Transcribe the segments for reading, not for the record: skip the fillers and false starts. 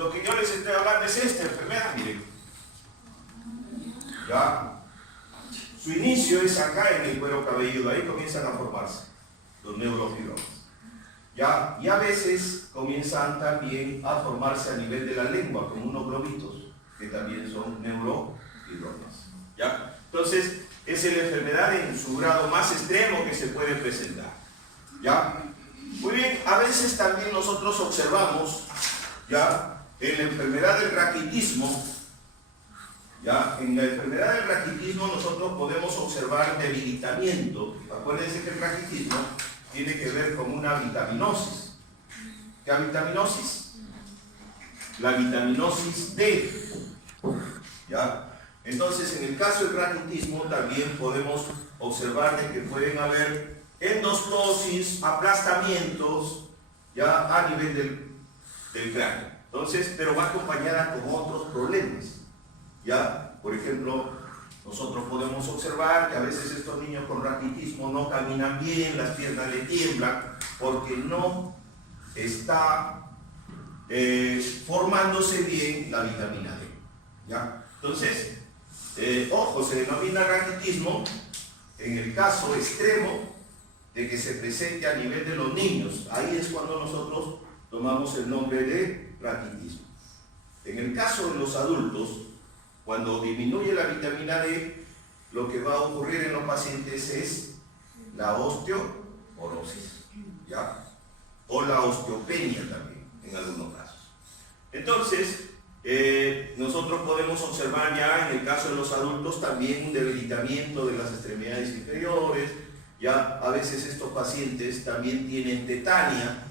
lo que yo les estoy hablando es esta enfermedad, miren. ¿Ya? Su inicio es acá en el cuero cabelludo, ahí comienzan a formarse los neurofibromas. ¿Ya? Y a veces comienzan también a formarse a nivel de la lengua, como unos globitos, que también son neurofibromas. ¿Ya? Entonces, es la enfermedad en su grado más extremo que se puede presentar. ¿Ya? Muy bien, a veces también nosotros observamos, ¿ya?, en la enfermedad del raquitismo, ¿ya? En la enfermedad del raquitismo nosotros podemos observar debilitamiento. Acuérdense que el raquitismo tiene que ver con una vitaminosis. ¿Qué vitaminosis? La vitaminosis D. ¿Ya? Entonces, en el caso del raquitismo también podemos observar de que pueden haber endosclerosis, aplastamientos, ya a nivel del cráneo. Entonces, pero va acompañada con otros problemas. Ya, por ejemplo, nosotros podemos observar que a veces estos niños con raquitismo no caminan bien, las piernas le tiemblan, porque no está formándose bien la vitamina D. ¿Ya? Entonces, ojo, se denomina raquitismo en el caso extremo de que se presente a nivel de los niños. Ahí es cuando nosotros tomamos el nombre de raquitismo. En el caso de los adultos, cuando disminuye la vitamina D, lo que va a ocurrir en los pacientes es la osteoporosis, ¿ya? O la osteopenia también, en algunos casos. Entonces, nosotros podemos observar ya en el caso de los adultos también un debilitamiento de las extremidades inferiores. Ya a veces estos pacientes también tienen tetania.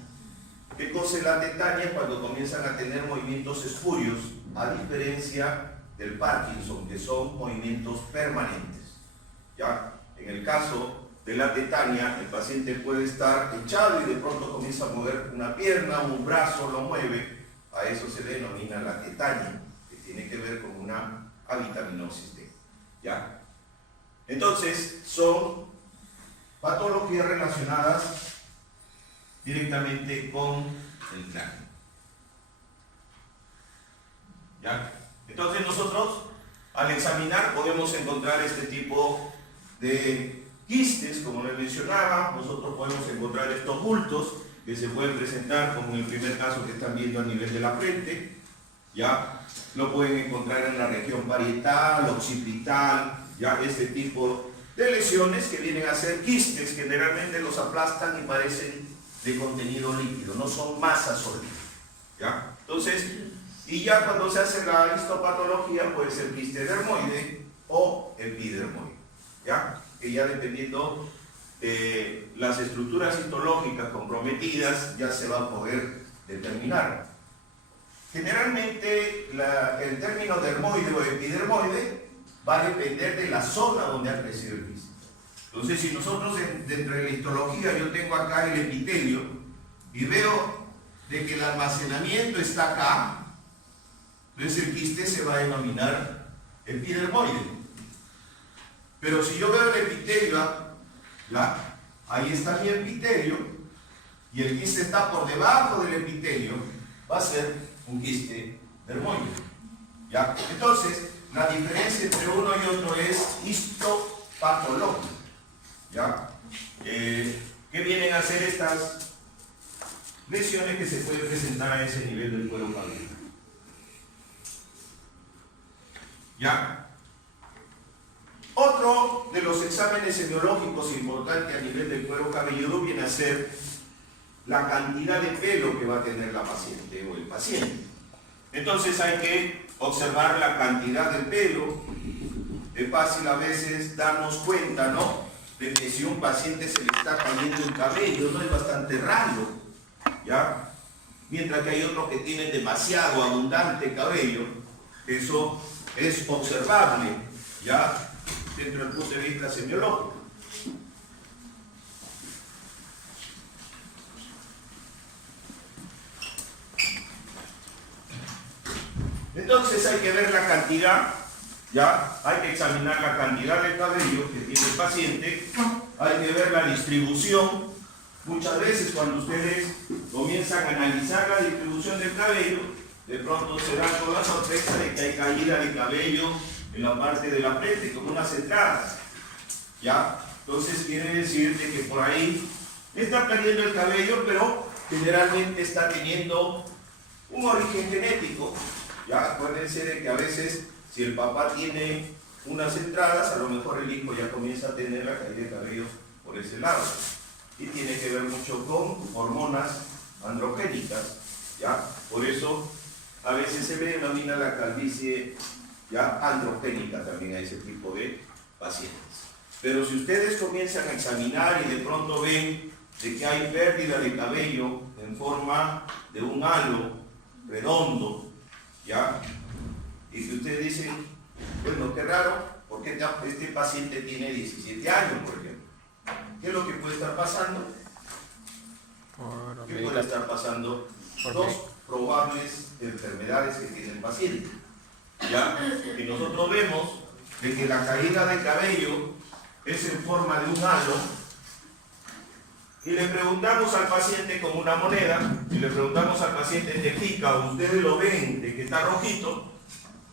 ¿Qué cosa es la tetania? Cuando comienzan a tener movimientos espurios, a diferencia del Parkinson, que son movimientos permanentes. ¿Ya? En el caso de la tetania, el paciente puede estar echado y de pronto comienza a mover una pierna, un brazo, lo mueve. A eso se denomina la tetania, que tiene que ver con una avitaminosis D. ¿Ya? Entonces, son patologías relacionadas directamente con el cráneo. ¿Ya? Entonces nosotros, al examinar, podemos encontrar este tipo de quistes, como les mencionaba. Nosotros podemos encontrar estos bultos que se pueden presentar, como en el primer caso que están viendo a nivel de la frente. ¿Ya? Lo pueden encontrar en la región parietal, occipital, ya este tipo de lesiones que vienen a ser quistes. Generalmente los aplastan y parecen de contenido líquido, no son masas sólidas. ¿Ya? Entonces, y ya cuando se hace la histopatología puede ser quiste dermoide o epidermoide. ¿Ya? Que ya dependiendo de las estructuras histológicas comprometidas ya se va a poder determinar. Generalmente el término dermoide o epidermoide va a depender de la zona donde ha crecido el quiste. Entonces, si nosotros dentro de la histología yo tengo acá el epitelio y veo de que el almacenamiento está acá, entonces el quiste se va a denominar epidermoide. Pero si yo veo el epitelio, ahí está mi epitelio y el quiste está por debajo del epitelio, va a ser un quiste dermoide. ¿Ya? Entonces, la diferencia entre uno y otro es histopatológica. ¿Ya? ¿Qué vienen a hacer estas lesiones que se pueden presentar a ese nivel del cuero cabelludo? ¿Ya? Otro de los exámenes semiológicos importantes a nivel del cuero cabelludo viene a ser la cantidad de pelo que va a tener la paciente o el paciente. Entonces hay que observar la cantidad de pelo. Es fácil a veces darnos cuenta, ¿no?, de que si a un paciente se le está cayendo el cabello, ¿no?, es bastante raro, ¿ya? Mientras que hay otros que tienen demasiado abundante cabello. Eso es observable, ¿ya?, dentro del punto de vista semiológico. Entonces hay que ver la cantidad, ya, hay que examinar la cantidad de cabello que tiene el paciente, hay que ver la distribución. Muchas veces cuando ustedes comienzan a analizar la distribución del cabello, de pronto se dan con la sorpresa de que hay caída de cabello en la parte de la frente, como unas entradas, ¿ya? Entonces quiere decir de que por ahí está perdiendo el cabello, pero generalmente está teniendo un origen genético, ¿ya? Acuérdense de que a veces, si el papá tiene unas entradas, a lo mejor el hijo ya comienza a tener la caída de cabello por ese lado. Y tiene que ver mucho con hormonas androgénicas, ¿ya? Por eso a veces se le denomina la calvicie, ¿ya? Androgénica también a ese tipo de pacientes. Pero si ustedes comienzan a examinar y de pronto ven de que hay pérdida de cabello en forma de un halo redondo, ¿ya? Y que ustedes dicen, bueno, qué raro, porque este paciente tiene 17 años, por ejemplo. ¿Qué es lo que puede estar pasando? ¿Qué puede estar pasando? Dos probables enfermedades que tiene el paciente, ¿ya? Y nosotros vemos de que la caída de cabello es en forma de un halo, y le preguntamos al paciente con una moneda, y le preguntamos al paciente, ¿te pica? Ustedes lo ven de que está rojito,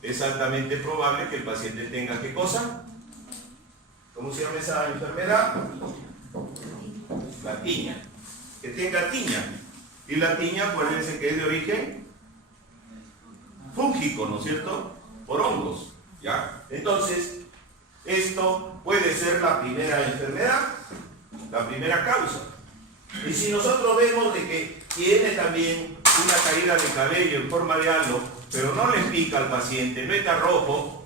es altamente probable que el paciente tenga, ¿qué cosa? ¿Cómo se llama esa enfermedad? La tiña. Que tenga tiña. Y la tiña, acuérdense que es de origen fúngico, ¿no es cierto? Por hongos, ¿ya? Entonces, esto puede ser la primera enfermedad, la primera causa. Y si nosotros vemos de que tiene también una caída de cabello en forma de halo, pero no le pica al paciente, no está rojo,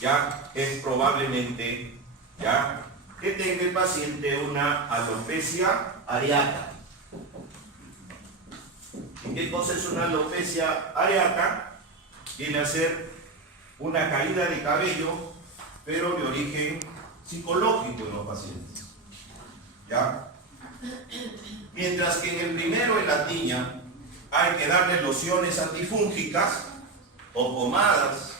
ya es probablemente, ya, que tenga el paciente una alopecia areata. ¿Y qué cosa es una alopecia areata? Viene a ser una caída de cabello, pero de origen psicológico en los pacientes, ¿ya? Mientras que en el primero, en la tiña, hay que darle lociones antifúngicas o pomadas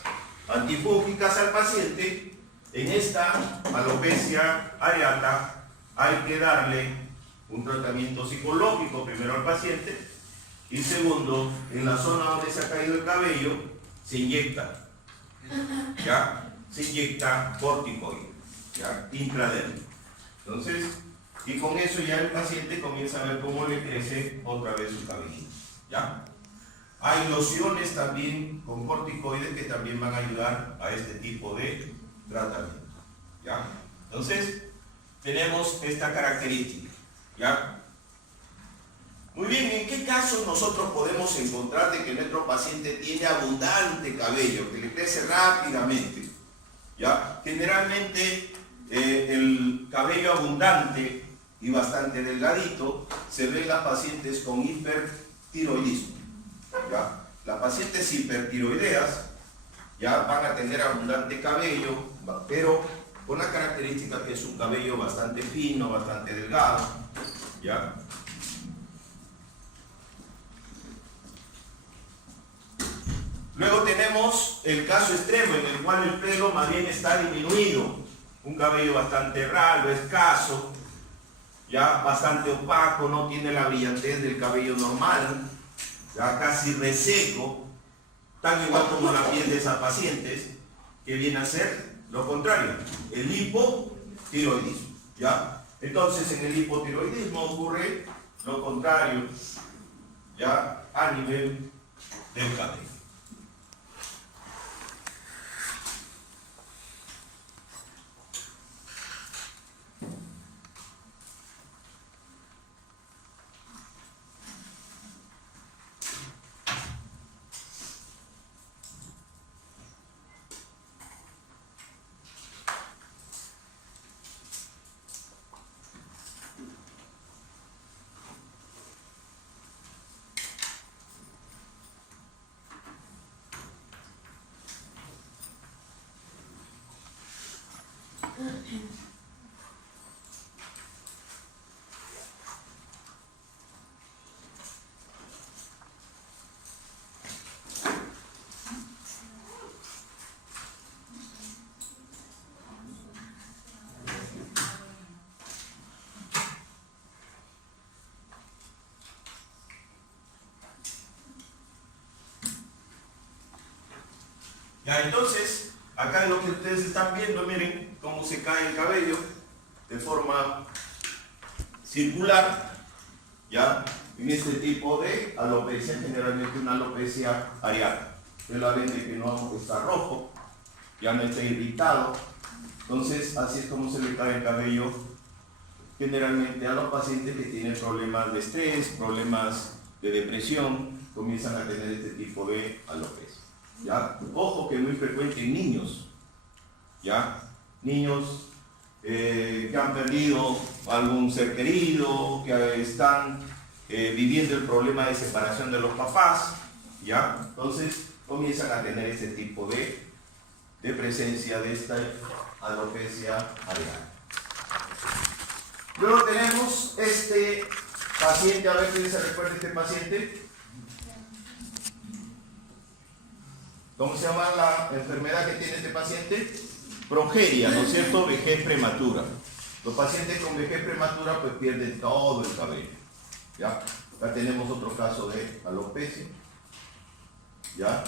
antifúngicas al paciente. En esta alopecia areata hay que darle un tratamiento psicológico primero al paciente, y segundo, en la zona donde se ha caído el cabello se inyecta, ¿ya? Se inyecta corticoide, ¿ya? Intradermal. Entonces, y con eso ya el paciente comienza a ver cómo le crece otra vez su cabello, ¿ya? Hay lociones también con corticoides que también van a ayudar a este tipo de tratamiento, ¿ya? Entonces, tenemos esta característica, ¿ya? Muy bien, ¿en qué casos nosotros podemos encontrar de que nuestro paciente tiene abundante cabello, que le crece rápidamente? ¿Ya? Generalmente el cabello abundante y bastante delgadito se ve en las pacientes con hipertiroidismo, ¿ya? Las pacientes hipertiroideas ya van a tener abundante cabello, pero con la característica que es un cabello bastante fino, bastante delgado, ¿ya? Luego tenemos el caso extremo en el cual el pelo más bien está disminuido, un cabello bastante ralo, escaso, ya bastante opaco, no tiene la brillantez del cabello normal, ya casi reseco, tan igual como la piel de esas pacientes, que viene a ser lo contrario, el hipotiroidismo, ¿ya? Entonces en el hipotiroidismo ocurre lo contrario, ya a nivel del cabello. Ya, entonces, acá lo que ustedes están viendo, miren cómo se cae el cabello de forma circular, ya, en este tipo de alopecia, generalmente una alopecia areata. Ustedes la ven de que no está rojo, ya no está irritado. Entonces, así es como se le cae el cabello generalmente a los pacientes que tienen problemas de estrés, problemas de depresión, comienzan a tener este tipo de alopecia. ¿Ya? Ojo que es muy frecuente en niños, ¿ya? Niños que han perdido algún ser querido, que están viviendo el problema de separación de los papás, ¿ya? Entonces comienzan a tener este tipo de presencia de esta alopecia areata. Luego tenemos este paciente, a ver si se recuerda este paciente. ¿Cómo se llama la enfermedad que tiene este paciente? Progeria, ¿no es cierto? Vejez prematura. Los pacientes con vejez prematura pues pierden todo el cabello. ¿Ya? Acá tenemos otro caso de alopecia. ¿Ya?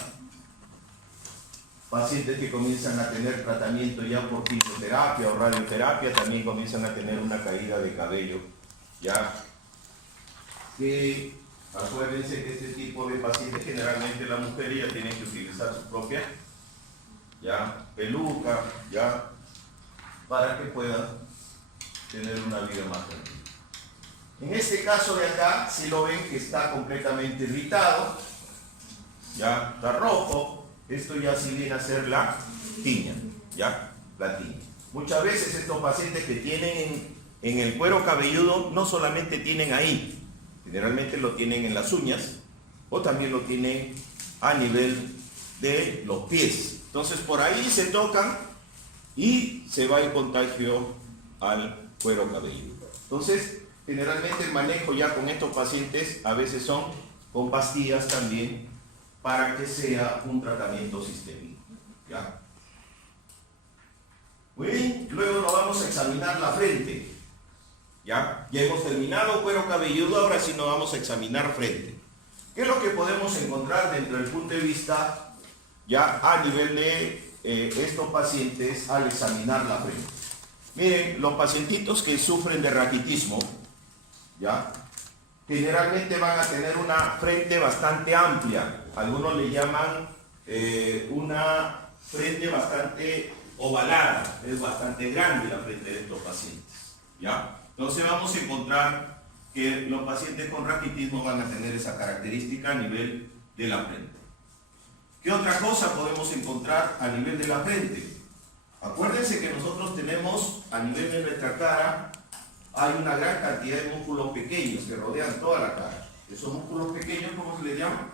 Pacientes que comienzan a tener tratamiento ya por quimioterapia o radioterapia también comienzan a tener una caída de cabello. ¿Ya? Que acuérdense que este tipo de pacientes generalmente las mujeres ya tienen que utilizar su propia peluca, ya, para que puedan tener una vida más tranquila. En este caso de acá, si lo ven que está completamente irritado, ya está rojo, esto ya sí viene a ser la tiña, ya, la tiña. Muchas veces estos pacientes que tienen en el cuero cabelludo no solamente tienen ahí, generalmente lo tienen en las uñas o también lo tienen a nivel de los pies. Entonces por ahí se tocan y se va el contagio al cuero cabelludo. Entonces generalmente el manejo ya con estos pacientes a veces son con pastillas también para que sea un tratamiento sistémico. ¿Ya? Muy bien, luego nos vamos a examinar la frente. ¿Ya? Ya hemos terminado cuero cabelludo, ahora sí nos vamos a examinar frente. ¿Qué es lo que podemos encontrar dentro del punto de vista ya a nivel de estos pacientes al examinar la frente? Miren, los pacientitos que sufren de raquitismo, ¿ya? Generalmente van a tener una frente bastante amplia. Algunos le llaman una frente bastante ovalada, es bastante grande la frente de estos pacientes, ¿ya? Entonces vamos a encontrar que los pacientes con raquitismo van a tener esa característica a nivel de la frente. ¿Qué otra cosa podemos encontrar a nivel de la frente? Acuérdense que nosotros tenemos a nivel de nuestra cara, hay una gran cantidad de músculos pequeños que rodean toda la cara. Esos músculos pequeños, ¿cómo se les llama?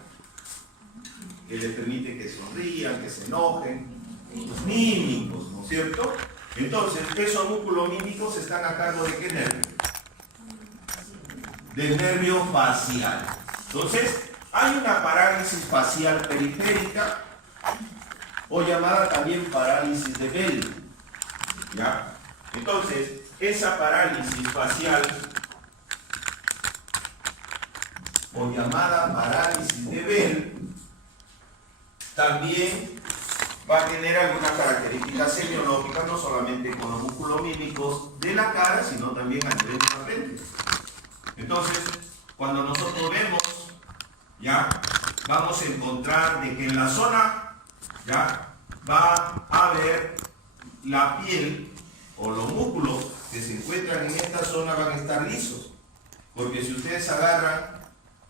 Que les permiten que sonrían, que se enojen, los mímicos, ¿no es cierto? Entonces, esos músculos mímicos están a cargo de ¿qué nervio? Del nervio facial. Entonces, hay una parálisis facial periférica o llamada también parálisis de Bell. ¿Ya? Entonces, esa parálisis facial o llamada parálisis de Bell también va a tener algunas características semiológicas, no solamente con los músculos mímicos de la cara, sino también a nivel de la frente. Entonces, cuando nosotros vemos, ya vamos a encontrar de que en la zona, ya va a haber la piel o los músculos que se encuentran en esta zona van a estar lisos. Porque si ustedes agarran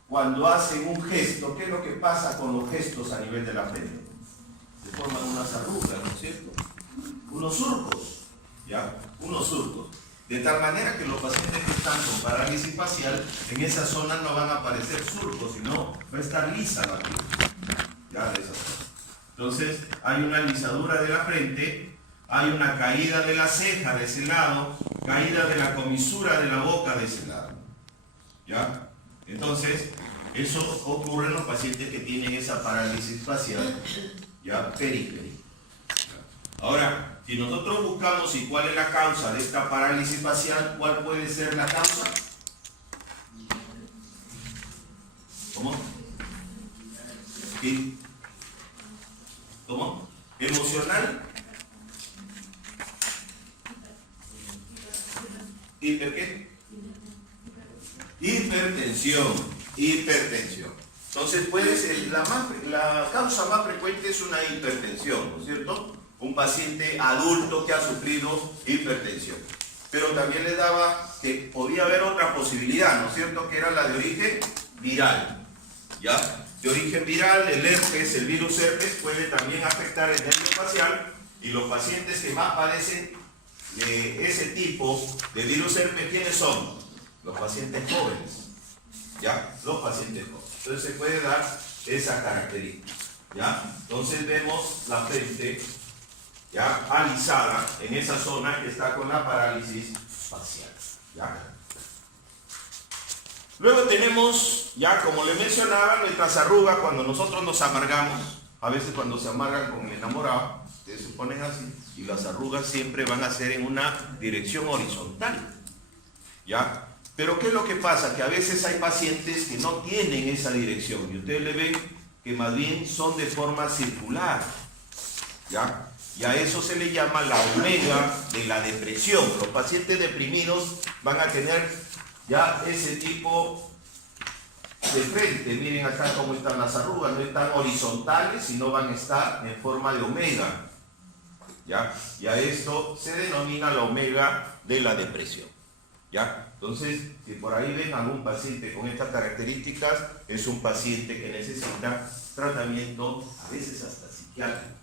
cuando hacen un gesto, ¿qué es lo que pasa con los gestos a nivel de la frente? Se forman unas arrugas, ¿no es cierto? Unos surcos, ¿ya? Unos surcos. De tal manera que los pacientes que están con parálisis facial, en esa zona no van a aparecer surcos, sino va a estar lisa la piel, ¿ya? De esa zona. Entonces, hay una lisadura de la frente, hay una caída de la ceja de ese lado, caída de la comisura de la boca de ese lado, ¿ya? Entonces, eso ocurre en los pacientes que tienen esa parálisis facial, ya, periférica. Ahora, si nosotros buscamos y cuál es la causa de esta parálisis facial, ¿cuál puede ser la causa? ¿Cómo? ¿Sí? ¿Cómo? emocional, hipertensión. Entonces puede ser, la causa más frecuente es una hipertensión, ¿no es cierto? Un paciente adulto que ha sufrido hipertensión. Pero también le daba que podía haber otra posibilidad, ¿no es cierto? Que era la de origen viral, ¿ya? De origen viral, el herpes, el virus herpes puede también afectar el nervio facial, y los pacientes que más padecen de ese tipo de virus herpes, ¿quiénes son? Los pacientes jóvenes, ¿ya? Los pacientes jóvenes. Entonces se puede dar esa característica, ¿ya? Entonces vemos la frente ya alisada en esa zona que está con la parálisis facial, ¿ya? Luego tenemos, ya como le mencionaba, nuestras arrugas cuando nosotros nos amargamos. A veces cuando se amargan con el enamorado, ustedes se ponen así, y las arrugas siempre van a ser en una dirección horizontal, ¿ya? Pero ¿qué es lo que pasa? Que a veces hay pacientes que no tienen esa dirección, y ustedes le ven que más bien son de forma circular, ¿ya? Y a eso se le llama la omega de la depresión. Los pacientes deprimidos van a tener ya ese tipo de frente. Miren acá cómo están las arrugas, no están horizontales, sino van a estar en forma de omega, ¿ya? Y a esto se denomina la omega de la depresión, ¿ya? Entonces, si por ahí ven algún paciente con estas características, es un paciente que necesita tratamiento, a veces hasta psiquiátrico,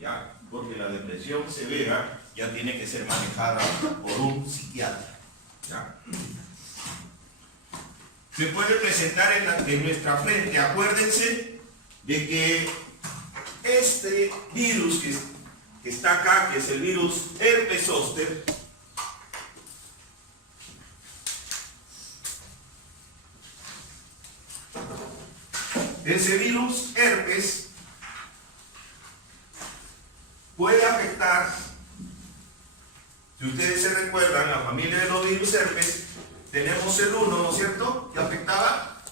¿ya? Porque la depresión severa ya tiene que ser manejada por un psiquiatra, ¿ya? Se puede presentar en nuestra frente. Acuérdense de que este virus que está acá, que es el virus herpes zóster, ese virus herpes puede afectar, si ustedes se recuerdan, la familia de los virus herpes, tenemos el 1, ¿no es cierto?, que afectaba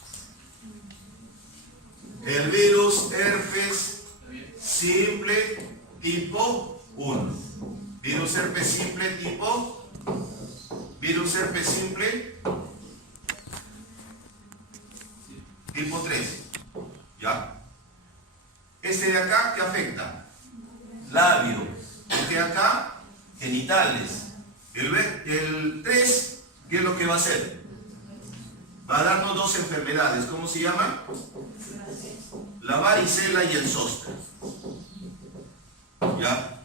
el virus herpes simple tipo 1. Virus herpes simple tipo, virus herpes simple tipo 3. ¿Ya? Este de acá, ¿qué afecta? Labio. Este de acá, genitales. El 3, ¿qué es lo que va a hacer? Va a darnos dos enfermedades. ¿Cómo se llaman? La varicela y el zóster. ¿Ya?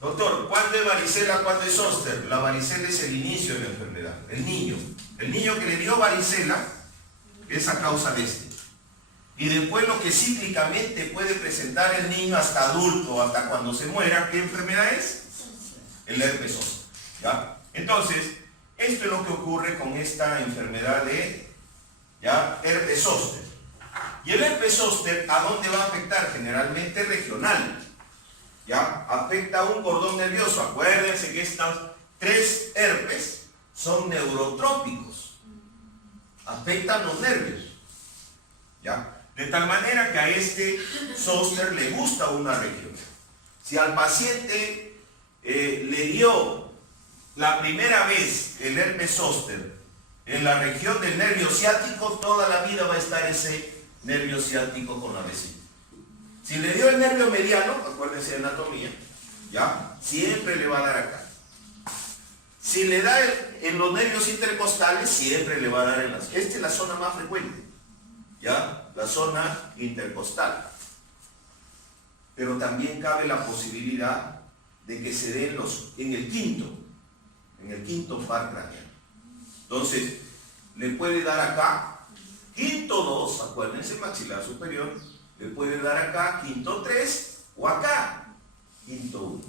Doctor, ¿cuándo es varicela, cuándo es zóster? La varicela es el inicio de la enfermedad. El niño que le dio varicela es a causa de este. Y después lo que cíclicamente puede presentar el niño hasta adulto, hasta cuando se muera, ¿qué enfermedad es? El herpes zóster, ¿ya? Entonces, esto es lo que ocurre con esta enfermedad de, ¿ya?, herpes zóster. Y el herpes zóster, ¿a dónde va a afectar? Generalmente regional, ¿ya? Afecta a un cordón nervioso. Acuérdense que estos 3 herpes son neurotrópicos, afectan los nervios, ¿ya? De tal manera que a este zóster le gusta una región. Si al paciente le dio la primera vez el herpes zóster en la región del nervio ciático, toda la vida va a estar ese nervio ciático con la vecina. Si le dio el nervio mediano, acuérdense de anatomía, ¿ya?, siempre le va a dar acá. Si le da en los nervios intercostales, siempre le va a dar en las... Esta es la zona más frecuente, ¿ya?, la zona intercostal. Pero también cabe la posibilidad de que se den en el quinto par craneal. Entonces, le puede dar acá, quinto 2, acuérdense, maxilar superior, le puede dar acá, quinto 3, o acá, quinto 1.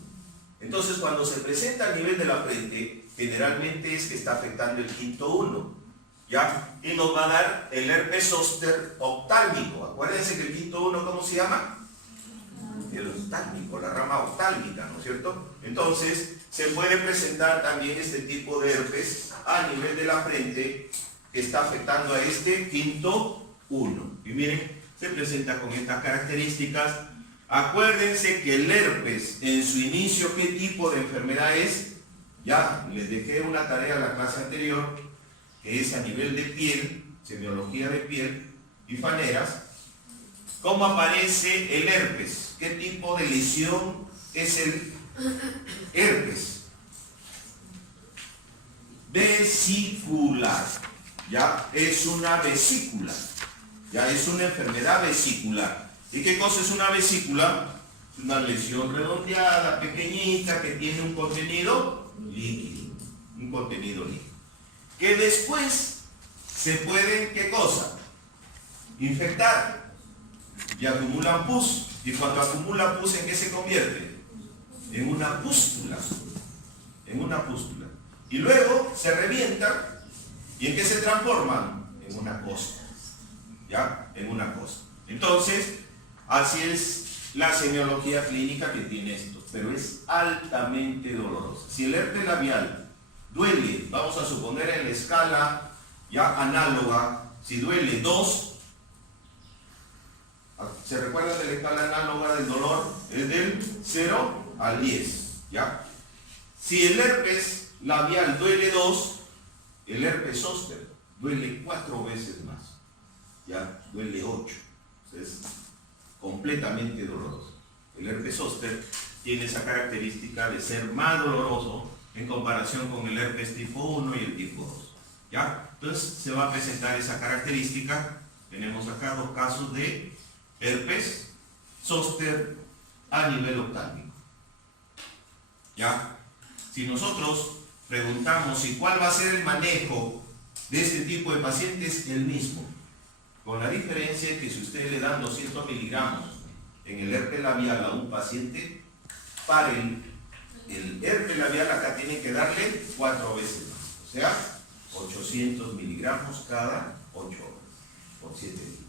Entonces, cuando se presenta a nivel de la frente, generalmente es que está afectando el quinto 1, ¿ya? Y nos va a dar el herpes zóster oftálmico. Acuérdense que el quinto 1, ¿cómo se llama? El oftálmico, la rama oftálmica, ¿no es cierto? Entonces, se puede presentar también este tipo de herpes a nivel de la frente que está afectando a este quinto 1. Y miren, se presenta con estas características. Acuérdense que el herpes, en su inicio, ¿qué tipo de enfermedad es? Ya les dejé una tarea en la clase anterior, que es a nivel de piel, semiología de piel y faneras. ¿Cómo aparece el herpes? ¿Qué tipo de lesión es el herpes? Vesicular. Ya es una vesícula. Ya es una enfermedad vesicular. ¿Y qué cosa es una vesícula? Es una lesión redondeada, pequeñita, que tiene un contenido líquido. Un contenido líquido. Que después se pueden, ¿qué cosa? Infectar. Y acumulan pus. Y cuando acumulan pus, ¿en qué se convierte? En una pústula. En una pústula. Y luego se revientan. ¿Y en qué se transforman? En una cosa. ¿Ya? En una cosa. Entonces, así es la semiología clínica que tiene esto. Pero es altamente dolorosa. Si el herpes labial duele, vamos a suponer en la escala ya análoga, si duele 2, ¿se recuerdan de la escala análoga del dolor? Es del 0 al 10, ¿ya? Si el herpes labial duele 2, el herpes zóster duele 4 veces más, ¿ya? Duele 8, es completamente doloroso. El herpes zóster tiene esa característica de ser más doloroso en comparación con el herpes tipo 1 y el tipo 2, ¿ya? Entonces se va a presentar esa característica. Tenemos acá 2 casos de herpes zóster a nivel oftálmico, ¿ya? Si nosotros preguntamos ¿y cuál va a ser el manejo de este tipo de pacientes? El mismo, con la diferencia que si ustedes le dan 200 miligramos en el herpes labial a un paciente, para el herpes labial acá tienen que darle 4 veces más, o sea, 800 miligramos cada 8 horas, por 7 días,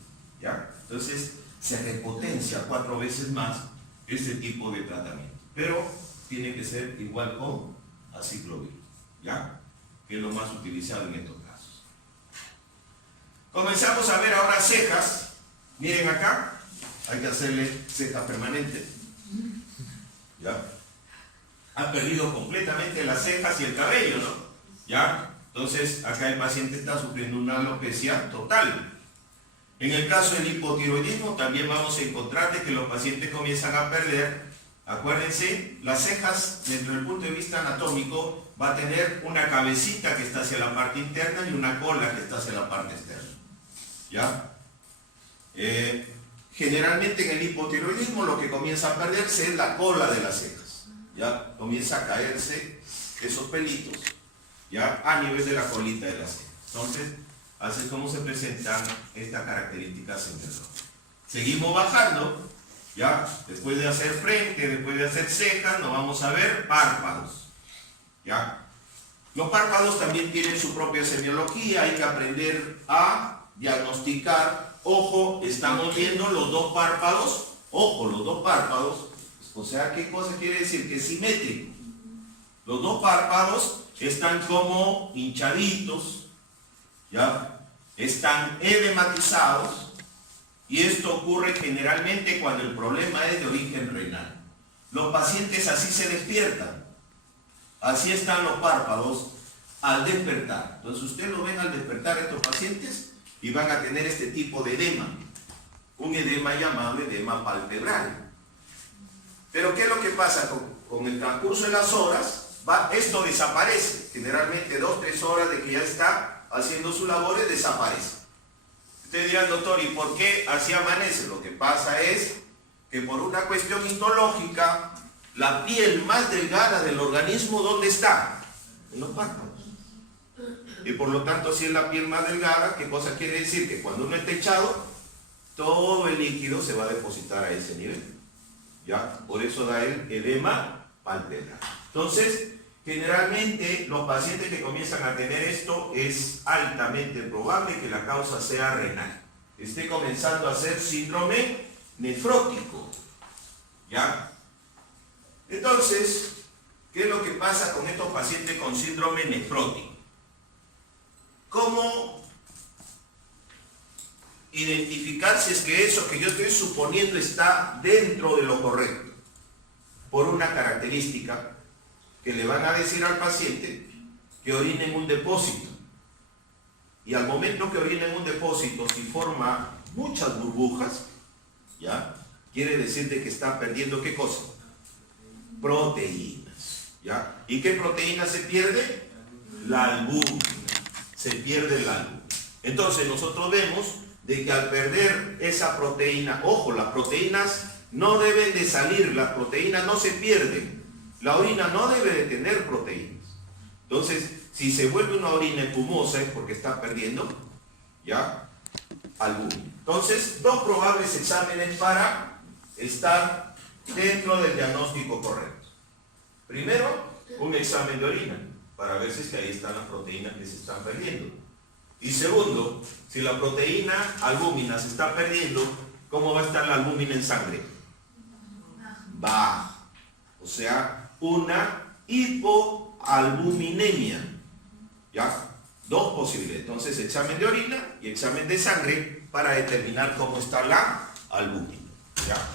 ¿ya? Entonces, se repotencia 4 veces más ese tipo de tratamiento, pero tiene que ser igual con aciclovir, ¿ya? Que es lo más utilizado en estos casos. Comenzamos a ver ahora cejas. Miren acá, hay que hacerle ceja permanente, ¿ya? Ha perdido completamente las cejas y el cabello, ¿no? ¿Ya? Entonces, acá el paciente está sufriendo una alopecia total. En el caso del hipotiroidismo también vamos a encontrar de que los pacientes comienzan a perder, acuérdense, las cejas desde el punto de vista anatómico va a tener una cabecita que está hacia la parte interna y una cola que está hacia la parte externa, ¿ya? Generalmente en el hipotiroidismo lo que comienza a perderse es la cola de las cejas, ¿ya? Comienza a caerse esos pelitos, ¿ya? A nivel de la colita de las cejas. Entonces, así es como se presentan estas características en el rostro. Seguimos bajando, ¿ya? Después de hacer frente, después de hacer cejas, nos vamos a ver párpados, ¿ya? Los párpados también tienen su propia semiología, hay que aprender a diagnosticar. Ojo, estamos viendo los 2 párpados, ojo, los 2 párpados, o sea, ¿qué cosa quiere decir? Que es simétrico. Los 2 párpados están como hinchaditos, ¿ya? Están edematizados, y esto ocurre generalmente cuando el problema es de origen renal. Los pacientes así se despiertan, así están los párpados al despertar. Entonces ustedes lo ven al despertar estos pacientes y van a tener este tipo de edema, un edema llamado edema palpebral. Pero ¿qué es lo que pasa? Con el transcurso de las horas, esto desaparece, generalmente 2-3 horas de que ya está haciendo sus labores, desaparece. Ustedes dirán, doctor, ¿y por qué así amanece? Lo que pasa es que por una cuestión histológica, la piel más delgada del organismo, ¿dónde está? En los párpados. Y por lo tanto, si es la piel más delgada, ¿qué cosa quiere decir? Que cuando uno está echado, todo el líquido se va a depositar a ese nivel, ¿ya? Por eso da el edema palpebral. Entonces, generalmente los pacientes que comienzan a tener esto es altamente probable que la causa sea renal. Esté comenzando a ser síndrome nefrótico, ¿ya? Entonces, ¿qué es lo que pasa con estos pacientes con síndrome nefrótico? ¿Cómo identificar si es que eso que yo estoy suponiendo está dentro de lo correcto, por una característica que le van a decir al paciente que orine en un depósito. Y al momento que orina en un depósito, si forma muchas burbujas, ¿ya? Quiere decir de que está perdiendo, ¿qué cosa? Proteínas, ¿ya? ¿Y qué proteína se pierde? La albúmina. Se pierde la albúmina. Entonces nosotros vemos de que al perder esa proteína, ojo, las proteínas no deben de salir, las proteínas no se pierden. La orina no debe de tener proteínas. Entonces, si se vuelve una orina espumosa es porque está perdiendo, ¿ya? Albúmina. Entonces, dos probables exámenes para estar dentro del diagnóstico correcto. Primero, un examen de orina, para ver si es que ahí están las proteínas que se están perdiendo. Y segundo, si la proteína albúmina se está perdiendo, ¿cómo va a estar la albúmina en sangre? Baja. O sea, una hipoalbuminemia. ¿Ya? Dos posibilidades. Entonces, examen de orina y examen de sangre para determinar cómo está la albúmina. ¿Ya?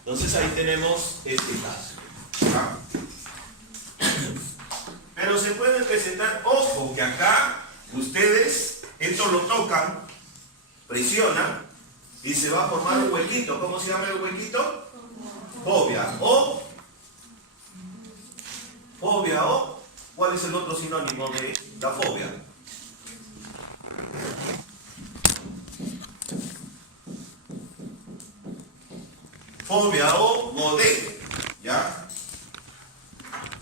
Entonces ahí tenemos este caso. ¿Ya? Pero se pueden presentar, ojo, que acá ustedes, esto lo tocan, presionan y se va a formar un huequito. ¿Cómo se llama el huequito? Fobia. O, ¿cuál es el otro sinónimo de la fobia? Fobia o godé, ¿ya?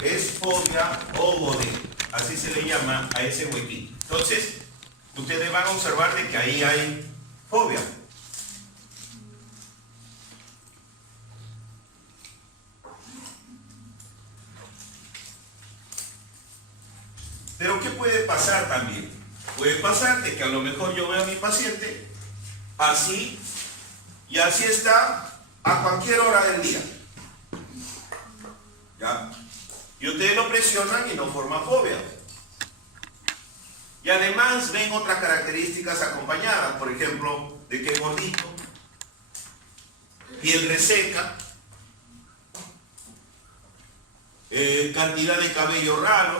Es fobia o godé, así se le llama a ese huequito. Entonces, ustedes van a observar de que ahí hay fobia. Pero ¿qué puede pasar también? Puede pasar de que a lo mejor yo veo a mi paciente así, y así está a cualquier hora del día. ¿Ya? Y ustedes lo presionan y no forma fobia. Y además ven otras características acompañadas, por ejemplo, de que es gordito, piel reseca, cantidad de cabello raro,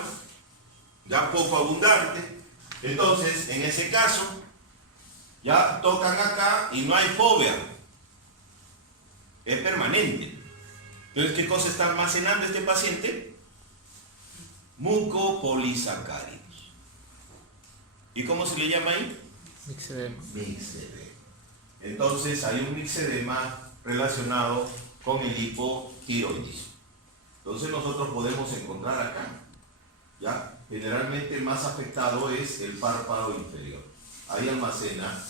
ya poco abundante. Entonces, en ese caso, ya tocan acá y no hay fobia. Es permanente. Entonces, ¿qué cosa está almacenando este paciente? Mucopolisacáridos. ¿Y cómo se le llama ahí? Mixedema. Mixedema. Entonces, hay un mixedema relacionado con el hipotiroidismo. Entonces, nosotros podemos encontrar acá, ¿ya? Generalmente el más afectado es el párpado inferior. Ahí almacena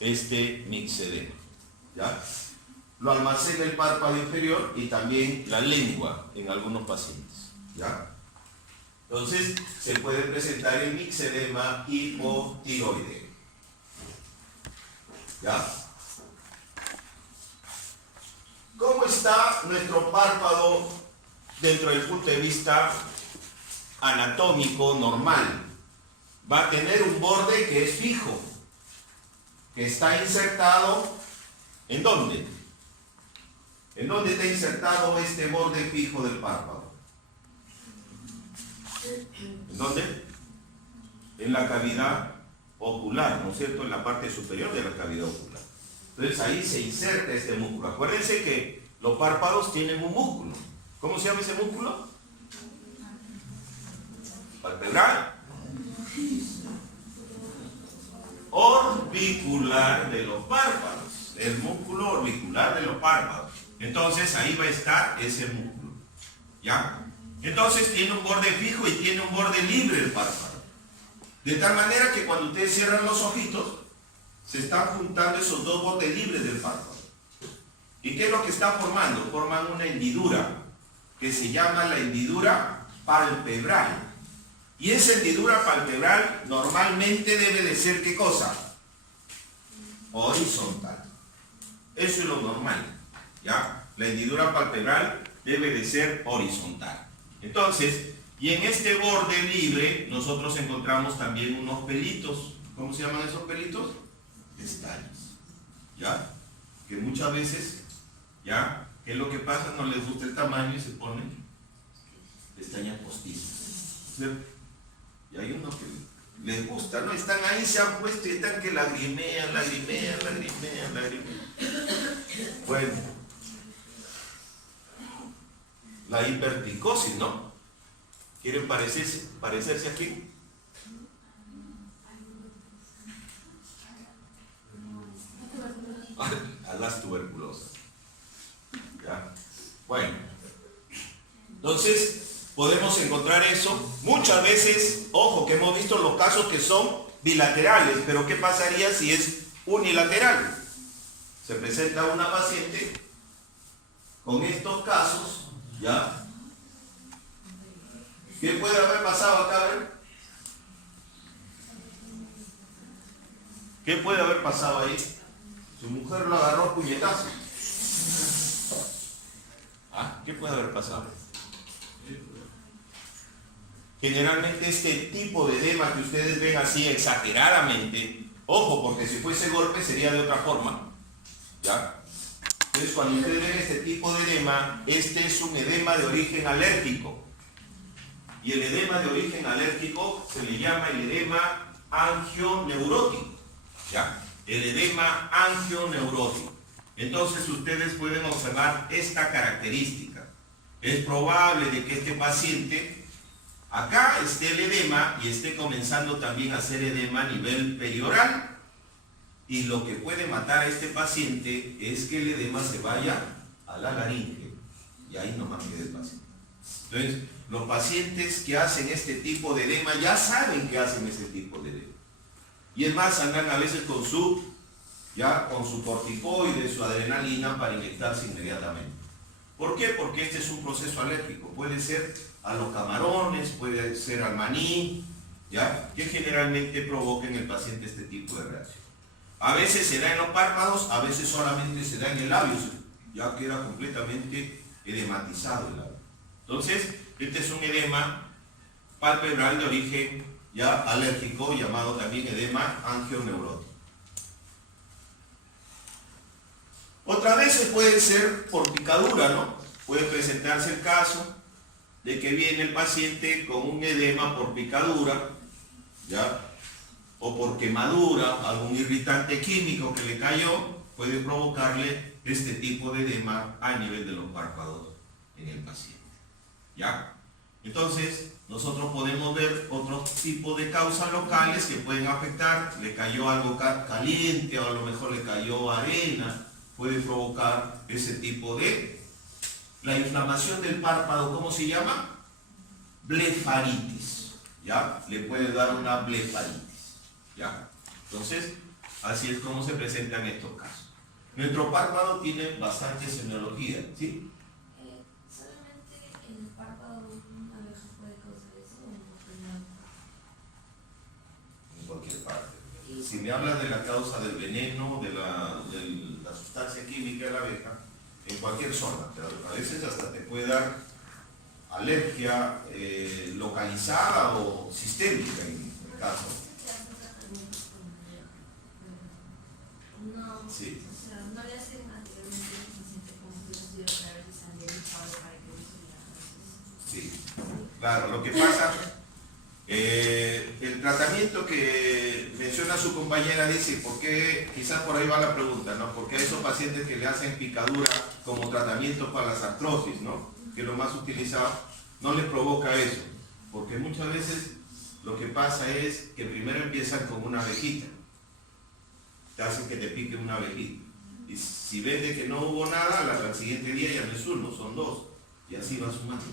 este mixedema, ¿ya? Lo almacena el párpado inferior y también la lengua en algunos pacientes, ¿ya? Entonces, se puede presentar el mixedema hipotiroideo, ¿ya? ¿Cómo está nuestro párpado dentro del punto de vista anatómico normal? Va a tener un borde que es fijo, que está insertado, ¿en dónde? ¿En dónde está insertado este borde fijo del párpado? ¿En dónde? En la cavidad ocular, ¿no es cierto? En la parte superior de la cavidad ocular. Entonces ahí se inserta este músculo. Acuérdense que los párpados tienen un músculo. ¿Cómo se llama ese músculo? Palpebral. Orbicular de los párpados. El músculo orbicular de los párpados. Entonces ahí va a estar ese músculo. ¿Ya? Entonces tiene un borde fijo y tiene un borde libre el párpado. De tal manera que cuando ustedes cierran los ojitos, se están juntando esos dos bordes libres del párpado. ¿Y qué es lo que está formando? Forman una hendidura que se llama la hendidura palpebral. Y esa hendidura palpebral normalmente debe de ser, ¿qué cosa? Horizontal. Eso es lo normal. ¿ya? La hendidura palpebral debe de ser horizontal. Entonces, y en este borde libre nosotros encontramos también unos pelitos. ¿Cómo se llaman esos pelitos? Pestañas, ¿ya? Que muchas veces, ¿ya? ¿Qué es lo que pasa? No les gusta el tamaño y se ponen pestañas postizas, ¿cierto? Y hay unos que les gusta, ¿no? Están ahí, se han puesto y están que lagrimean. Bueno, la hipertricosis, ¿no? ¿Quieren parecerse aquí? A las tuberculosas. ¿Ya? Bueno, entonces podemos encontrar eso. Muchas veces, ojo, que hemos visto los casos que son bilaterales, pero ¿qué pasaría si es unilateral? Se presenta una paciente con estos casos, ¿ya? ¿Qué puede haber pasado acá? A ver. ¿Qué puede haber pasado ahí? Su mujer lo agarró a puñetazo. ¿Qué puede haber pasado? Generalmente este tipo de edema que ustedes ven así exageradamente, ojo, porque si fuese golpe sería de otra forma, ¿ya? Entonces cuando ustedes ven este tipo de edema, este es un edema de origen alérgico. Y el edema de origen alérgico se le llama el edema angioneurótico, ¿ya? El edema angioneurótico. Entonces ustedes pueden observar esta característica. Es probable de que este paciente, acá esté el edema y esté comenzando también a hacer edema a nivel perioral. Y lo que puede matar a este paciente es que el edema se vaya a la laringe. Y ahí nomás queda el paciente. Entonces, los pacientes que hacen este tipo de edema ya saben que hacen este tipo de edema. Y es más, andan a veces con su corticoide, su adrenalina para inyectarse inmediatamente. ¿Por qué? Porque este es un proceso alérgico. Puede ser a los camarones, puede ser al maní, ¿ya? Que generalmente provoca en el paciente este tipo de reacción. A veces se da en los párpados, a veces solamente se da en el labio, ya queda completamente edematizado el labio. Entonces, este es un edema palpebral de origen ya alérgico, llamado también edema angioneurótico. Otras veces puede ser por picadura, ¿no? Puede presentarse el caso de que viene el paciente con un edema por picadura, ¿ya? O por quemadura, algún irritante químico que le cayó, puede provocarle este tipo de edema a nivel de los párpados en el paciente, ¿ya? Entonces, nosotros podemos ver otro tipo de causas locales que pueden afectar. Le cayó algo caliente o a lo mejor le cayó arena, puede provocar ese tipo de... La inflamación del párpado, ¿cómo se llama? Blefaritis, ¿ya? Le puede dar una blefaritis, ¿ya? Entonces, así es como se presentan estos casos. Nuestro párpado tiene bastante semiología, ¿sí? ¿Solamente en el párpado una abeja puede causar eso o no? En cualquier parte. Si me hablas de la causa del veneno, de la sustancia química de la abeja, en cualquier zona, pero a veces hasta te puede dar alergia localizada o sistémica en el caso. No, Sí. o sea, no le hacen anteriormente al paciente como que los dio para ver si salía el paro para que no se le. Sí, claro, lo que pasa, el tratamiento que menciona su compañera dice, ¿por qué? Quizás por ahí va la pregunta, ¿no? Porque a esos pacientes que le hacen picadura como tratamiento para las artrosis, ¿no? Que es lo más utilizado, no les provoca eso, porque muchas veces lo que pasa es que primero empiezan con una abejita, te hacen que te pique una abejita, y si ves de que no hubo nada, al siguiente día ya no es uno, son dos, y así va sumando.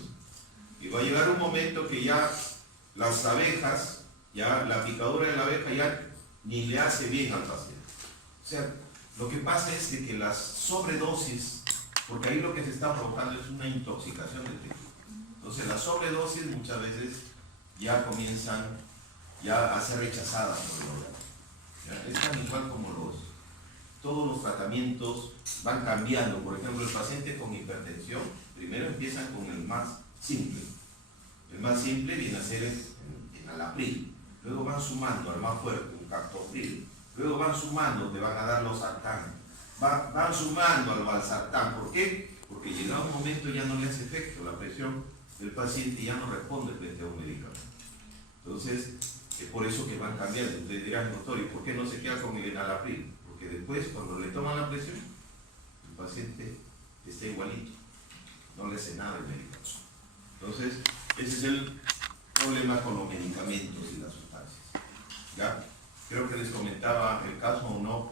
Y va a llegar un momento que ya las abejas, ya la picadura de la abeja ya ni le hace bien al paciente. O sea, lo que pasa es de que las sobredosis, porque ahí lo que se está provocando es una intoxicación del tejido. Entonces las sobredosis muchas veces ya comienzan ya a ser rechazadas por el órgano. Es tan igual como los... todos los tratamientos van cambiando. Por ejemplo, el paciente con hipertensión, primero empiezan con el más simple. El más simple viene a ser el enalapril. Luego van sumando al más fuerte, un captopril. Luego van sumando, te van a dar los sartán. Van sumando al valsartán. ¿Por qué? Porque llegado un momento ya no le hace efecto la presión del paciente, ya no responde frente a un medicamento. Entonces, es por eso que van cambiando. Ustedes dirán, doctor, ¿y por qué no se queda con el enalapril? Porque después, cuando le toman la presión, el paciente está igualito, no le hace nada el medicamento. Entonces, ese es el problema con los medicamentos y las sustancias. ¿Ya? Creo que les comentaba el caso o no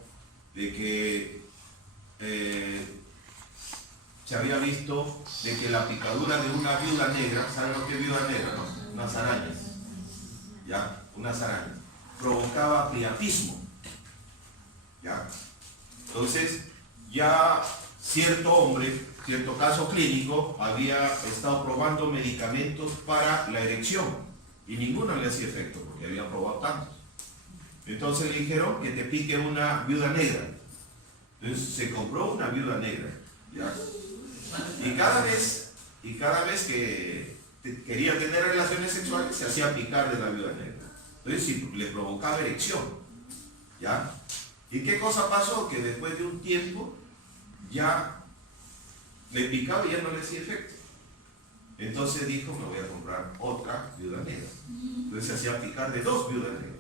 de que se había visto de que la picadura de una viuda negra, ¿saben lo que es viuda negra? ¿No? Unas arañas, ¿ya? Unas arañas, provocaba priapismo, ¿ya? Entonces, ya cierto hombre, cierto caso clínico, había estado probando medicamentos para la erección y ninguno le hacía efecto porque había probado tantos. Entonces le dijeron que te pique una viuda negra. Entonces se compró una viuda negra, ¿ya? Y cada vez que quería tener relaciones sexuales se hacía picar de la viuda negra. Entonces sí, le provocaba erección, ¿ya? ¿Y qué cosa pasó? Que después de un tiempo ya le picaba y ya no le hacía efecto. Entonces dijo, me voy a comprar otra viuda negra. Entonces se hacía picar de 2 viudas negras,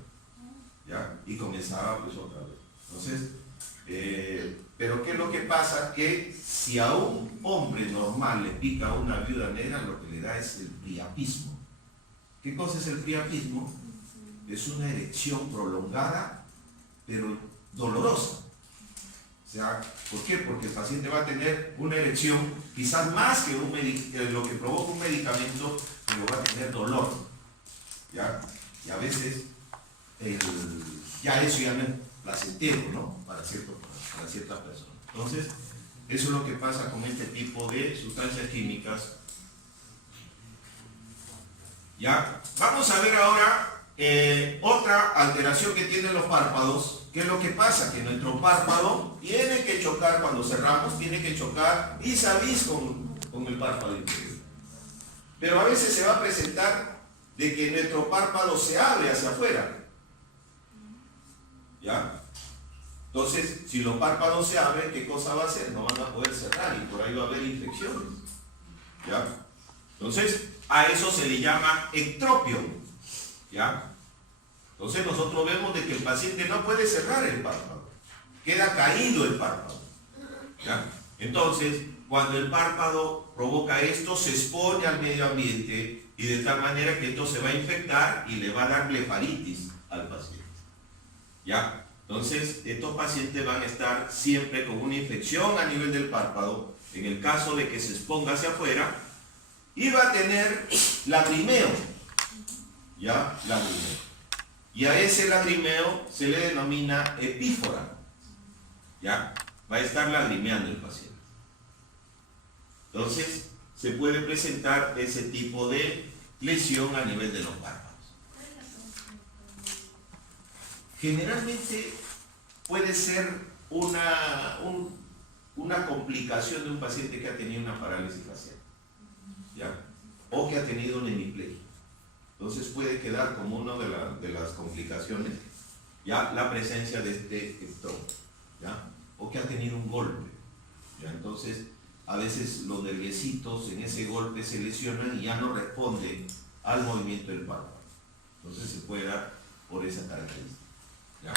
¿ya? Y comenzaba pues otra vez. Entonces, pero ¿qué es lo que pasa? Que si a un hombre normal le pica una viuda negra, lo que le da es el priapismo. ¿Qué cosa es el priapismo? Es una erección prolongada, pero dolorosa. O sea, ¿por qué? Porque el paciente va a tener una erección, quizás más que lo que provoca un medicamento, pero va a tener dolor, ¿ya? Y a veces, ya eso ya no es placentero, ¿no? Para ciertas personas. Entonces, eso es lo que pasa con este tipo de sustancias químicas. ¿Ya? Vamos a ver ahora otra alteración que tienen los párpados. ¿Qué es lo que pasa? Que nuestro párpado tiene que chocar, cuando cerramos, tiene que chocar vis a vis con el párpado inferior. Pero a veces se va a presentar de que nuestro párpado se abre hacia afuera. ¿Ya? Entonces, si los párpados se abren, ¿qué cosa va a hacer? No van a poder cerrar y por ahí va a haber infecciones. ¿Ya? Entonces, a eso se le llama ectropio. ¿Ya? Entonces nosotros vemos de que el paciente no puede cerrar el párpado, queda caído el párpado, ¿ya? Entonces, cuando el párpado provoca esto, se expone al medio ambiente y de tal manera que esto se va a infectar y le va a dar blefaritis al paciente, ¿ya? Entonces, estos pacientes van a estar siempre con una infección a nivel del párpado, en el caso de que se exponga hacia afuera, y va a tener lagrimeo, ¿ya? Lagrimeo. Y a ese lagrimeo se le denomina epífora. ¿Ya? Va a estar lagrimeando el paciente. Entonces, se puede presentar ese tipo de lesión a nivel de los párpados. Generalmente puede ser una complicación de un paciente que ha tenido una parálisis facial, ¿ya? O que ha tenido una hemiplegia. Entonces puede quedar como una de las complicaciones ya la presencia de este ectropio, ¿ya? O que ha tenido un golpe, ¿ya? Entonces a veces los nerviecitos en ese golpe se lesionan y ya no responden al movimiento del párpado. Entonces se puede dar por esa característica, ¿ya?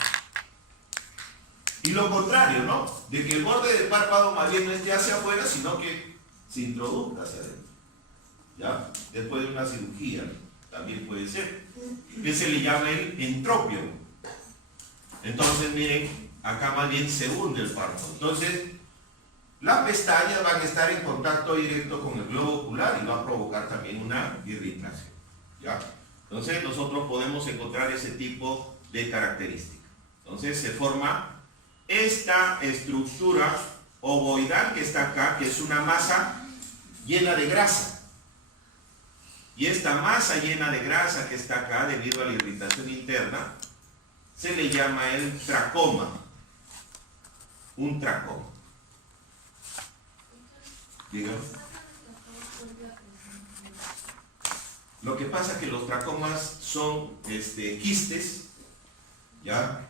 Y lo contrario, ¿no? De que el borde del párpado más bien no esté hacia afuera, sino que se introduzca hacia adentro, ¿ya? Después de una cirugía, ¿no? También puede ser, que se le llama el entropio. Entonces miren, acá más bien se hunde el párpado. Entonces las pestañas van a estar en contacto directo con el globo ocular y va a provocar también una irritación, ¿ya? Entonces nosotros podemos encontrar ese tipo de características. Entonces se forma esta estructura ovoidal que está acá, que es una masa llena de grasa. Y esta masa llena de grasa que está acá debido a la irritación interna se le llama el tracoma. un tracoma. Dígame. Lo que pasa es que los tracomas son quistes, ¿ya?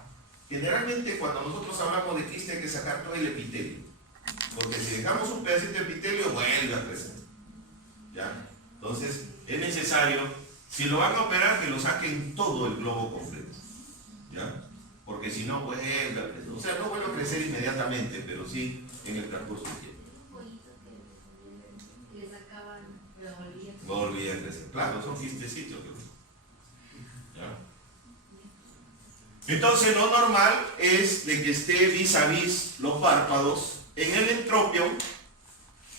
Generalmente cuando nosotros hablamos de quiste hay que sacar todo el epitelio, porque si dejamos un pedacito de epitelio vuelve a crecer, ¿ya? Entonces es necesario, si lo van a operar, que lo saquen todo el globo completo, ¿ya? Porque si no vuelve a crecer, o sea, no vuelve a crecer inmediatamente, pero sí en el transcurso del tiempo. Volvía a crecer. Claro, son quistecitos. ¿Ya? Entonces lo normal es de que esté vis a vis los párpados en el entropion,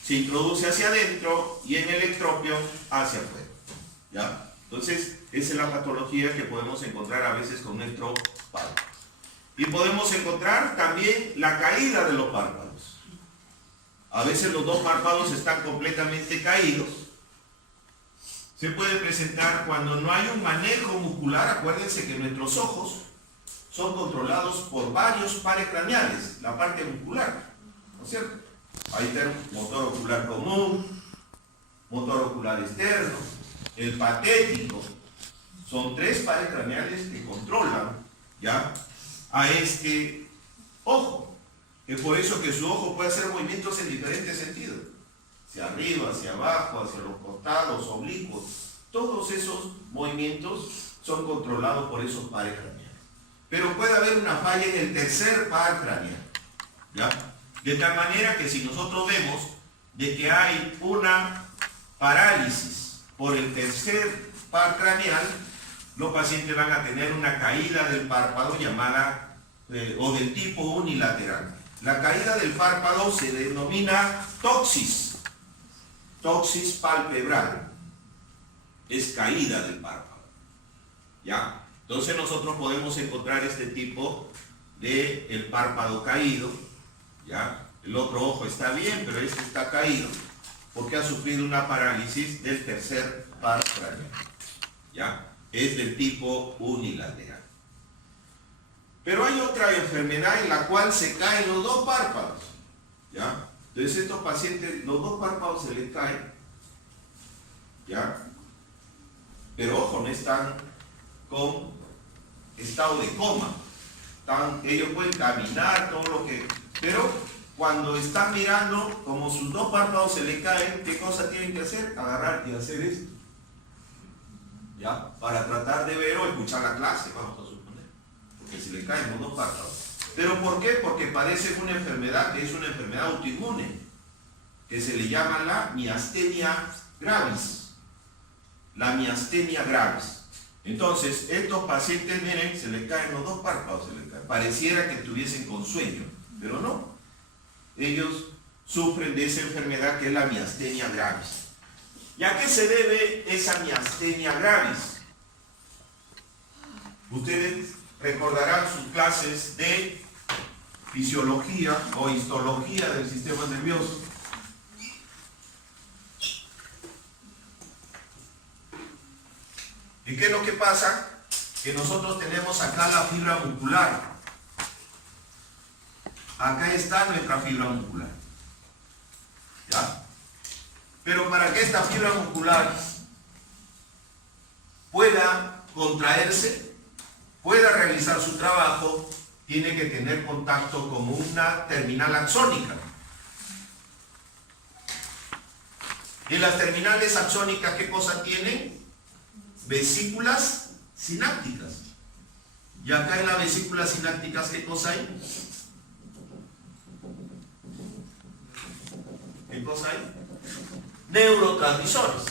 se introduce hacia adentro y en el ectropion hacia afuera. ¿Ya? Entonces esa es la patología que podemos encontrar a veces con nuestro párpado. Y podemos encontrar también la caída de los párpados. A veces los dos párpados están completamente caídos. Se puede presentar cuando no hay un manejo muscular. Acuérdense que nuestros ojos son controlados por varios pares craneales, la parte muscular, ¿no es cierto? Ahí está el motor ocular común, motor ocular externo, el patético. Son 3 pares craneales que controlan, ¿ya?, a este ojo. Es por eso que su ojo puede hacer movimientos en diferentes sentidos. Hacia arriba, hacia abajo, hacia los costados, oblicuos. Todos esos movimientos son controlados por esos pares craneales. Pero puede haber una falla en el tercer par craneal, ¿ya? De tal manera que si nosotros vemos de que hay una parálisis por el tercer par craneal, los pacientes van a tener una caída del párpado llamada, o del tipo unilateral. La caída del párpado se denomina toxis. Toxis palpebral, es caída del párpado, ¿ya? Entonces nosotros podemos encontrar este tipo de el párpado caído, ¿ya? El otro ojo está bien, pero este está caído porque ha sufrido una parálisis del tercer par craneal, ¿ya? Es del tipo unilateral. Pero hay otra enfermedad en la cual se caen los dos párpados, ¿ya? Entonces estos pacientes, los dos párpados se les caen, ¿ya? Pero ojo, no están con estado de coma. Ellos pueden caminar, todo lo que... Pero cuando están mirando, como sus dos párpados se les caen, ¿qué cosa tienen que hacer? Agarrar y hacer esto, ¿ya? Para tratar de ver o escuchar la clase, vamos a suponer. Porque se les caen los dos párpados. ¿Pero por qué? Porque padecen una enfermedad que es una enfermedad autoinmune, que se le llama la miastenia gravis. La miastenia gravis. Entonces, estos pacientes, miren, se les caen los dos párpados, se les caen. Pareciera que estuviesen con sueño, pero no. Ellos sufren de esa enfermedad que es la miastenia gravis. ¿Y a qué se debe esa miastenia gravis? Ustedes recordarán sus clases de fisiología o histología del sistema nervioso. ¿Y qué es lo que pasa? Que nosotros tenemos acá la fibra muscular. Acá está nuestra fibra muscular, ¿ya? Pero para que esta fibra muscular pueda contraerse, pueda realizar su trabajo, tiene que tener contacto con una terminal axónica. Y las terminales axónicas, ¿qué cosa tienen? Vesículas sinápticas. Y acá en las vesículas sinápticas, ¿qué cosa hay? ¿Qué cosa hay? Neurotransmisores.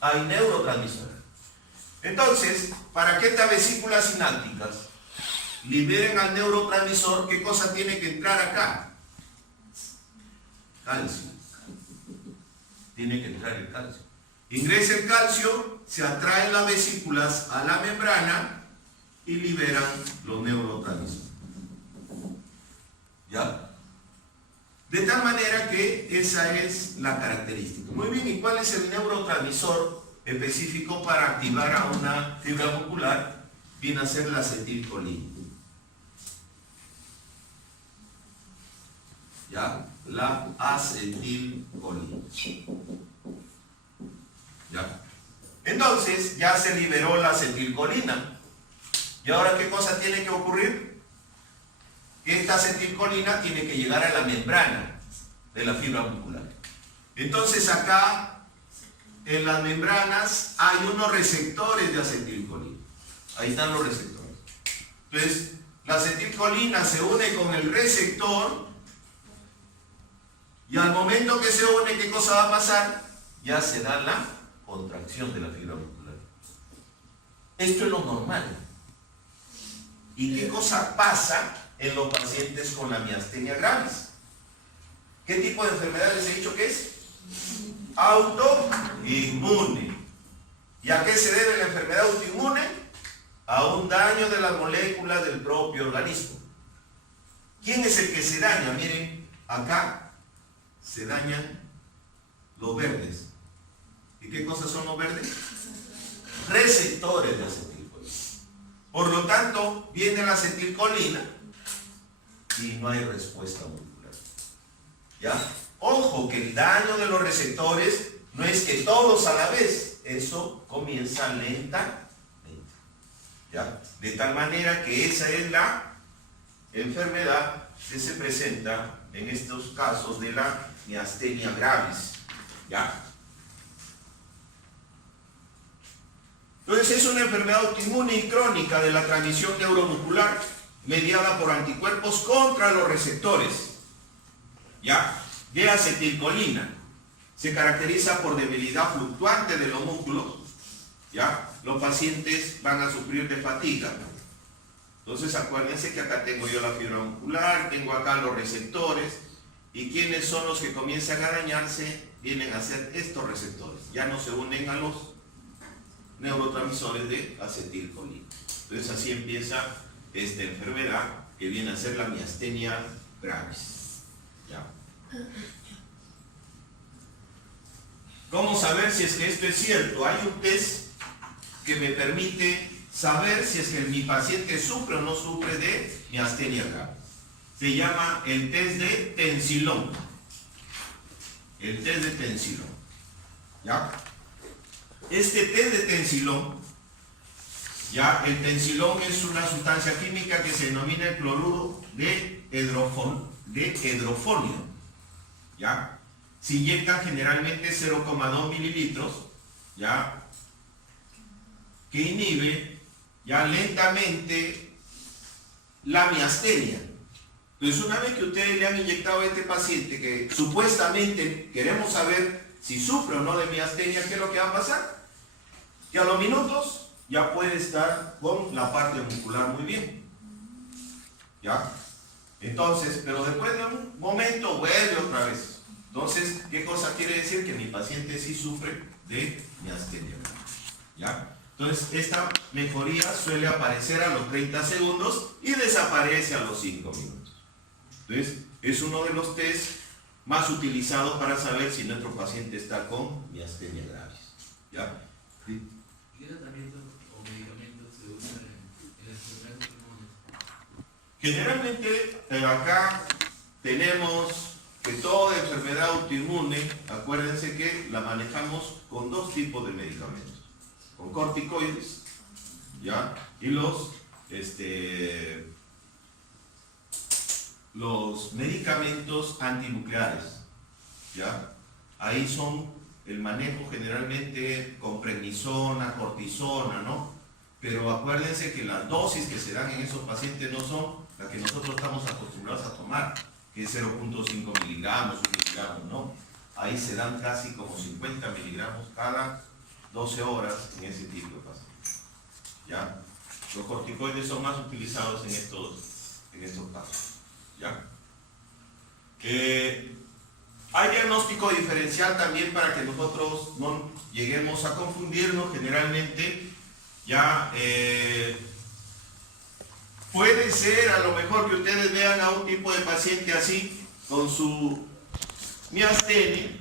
Hay neurotransmisores. Entonces, para que estas vesículas sinápticas liberen al neurotransmisor, ¿qué cosa tiene que entrar acá? Calcio. Tiene que entrar el calcio. Ingresa el calcio, se atraen las vesículas a la membrana y liberan los neurotransmisores. ¿Ya? De tal manera que esa es la característica. Muy bien, ¿y cuál es el neurotransmisor específico para activar a una fibra muscular? Viene a ser la acetilcolina. ¿ya? La acetilcolina. ¿Ya? Entonces, ya se liberó la acetilcolina. ¿Y ahora qué cosa tiene que ocurrir? Esta acetilcolina tiene que llegar a la membrana de la fibra muscular. Entonces acá, en las membranas, hay unos receptores de acetilcolina. Ahí están los receptores. Entonces, la acetilcolina se une con el receptor y al momento que se une, ¿qué cosa va a pasar? Ya se da la contracción de la fibra muscular. Esto es lo normal. ¿Y qué cosa pasa en los pacientes con la miastenia gravis? ¿Qué tipo de enfermedad les he dicho que es? Autoinmune. ¿Y a qué se debe la enfermedad autoinmune? A un daño de las moléculas del propio organismo. ¿Quién es el que se daña? Miren, acá se dañan los verdes. ¿Y qué cosas son los verdes? Receptores de acetilcolina. Por lo tanto, viene la acetilcolina y no hay respuesta muscular. ¿Ya? Ojo que el daño de los receptores no es que todos a la vez. Eso comienza lentamente. ¿Ya? De tal manera que esa es la enfermedad que se presenta en estos casos de la miastenia gravis. ¿Ya? Entonces es una enfermedad autoinmune y crónica de la transmisión neuromuscular mediada por anticuerpos contra los receptores, ¿ya?, de acetilcolina. Se caracteriza por debilidad fluctuante de los músculos, ¿ya? Los pacientes van a sufrir de fatiga. Entonces acuérdense que acá tengo yo la fibra muscular, tengo acá los receptores, y ¿quiénes son los que comienzan a dañarse? Vienen a ser estos receptores, ya no se unen a los neurotransmisores de acetilcolina. Entonces así empieza esta enfermedad que viene a ser la miastenia gravis. ¿Ya? ¿Cómo saber si es que esto es cierto? Hay un test que me permite saber si es que mi paciente sufre o no sufre de miastenia gravis. Se llama el test de Tensilón. El test de Tensilón. ¿Ya? Este test de Tensilón, ya, el Tensilón es una sustancia química que se denomina el cloruro de hidrofonio. ¿Ya? Se inyecta generalmente 0,2 mililitros, ¿ya?, que inhibe ya lentamente la miastenia. Entonces, una vez que ustedes le han inyectado a este paciente, que supuestamente queremos saber si sufre o no de miastenia, ¿qué es lo que va a pasar? Que a los minutos ya puede estar con la parte muscular muy bien. ¿Ya? Entonces, pero después de un momento vuelve otra vez. Entonces, ¿qué cosa quiere decir? Que mi paciente sí sufre de miastenia. ¿Ya? Entonces, esta mejoría suele aparecer a los 30 segundos y desaparece a los 5 minutos. Entonces, es uno de los test más utilizados para saber si nuestro paciente está con miastenia gravis. ¿Ya? ¿Sí? ¿Qué tratamientos o medicamentos se usan en las enfermedades autoinmunes? Generalmente, acá tenemos que toda enfermedad autoinmune, acuérdense que la manejamos con dos tipos de medicamentos. Con corticoides, ¿ya? Y los medicamentos antinucleares, ¿ya? Ahí son el manejo generalmente con prednisona, cortisona, ¿no? Pero acuérdense que las dosis que se dan en esos pacientes no son las que nosotros estamos acostumbrados a tomar, que es 0.5 miligramos, 1 miligramo, ¿no? Ahí se dan casi como 50 miligramos cada 12 horas en ese tipo de pacientes. ¿Ya? Los corticoides son más utilizados en estos casos. ¿Ya? Hay diagnóstico diferencial también para que nosotros no lleguemos a confundirnos. Generalmente, ya puede ser a lo mejor que ustedes vean a un tipo de paciente así, con su miastenia,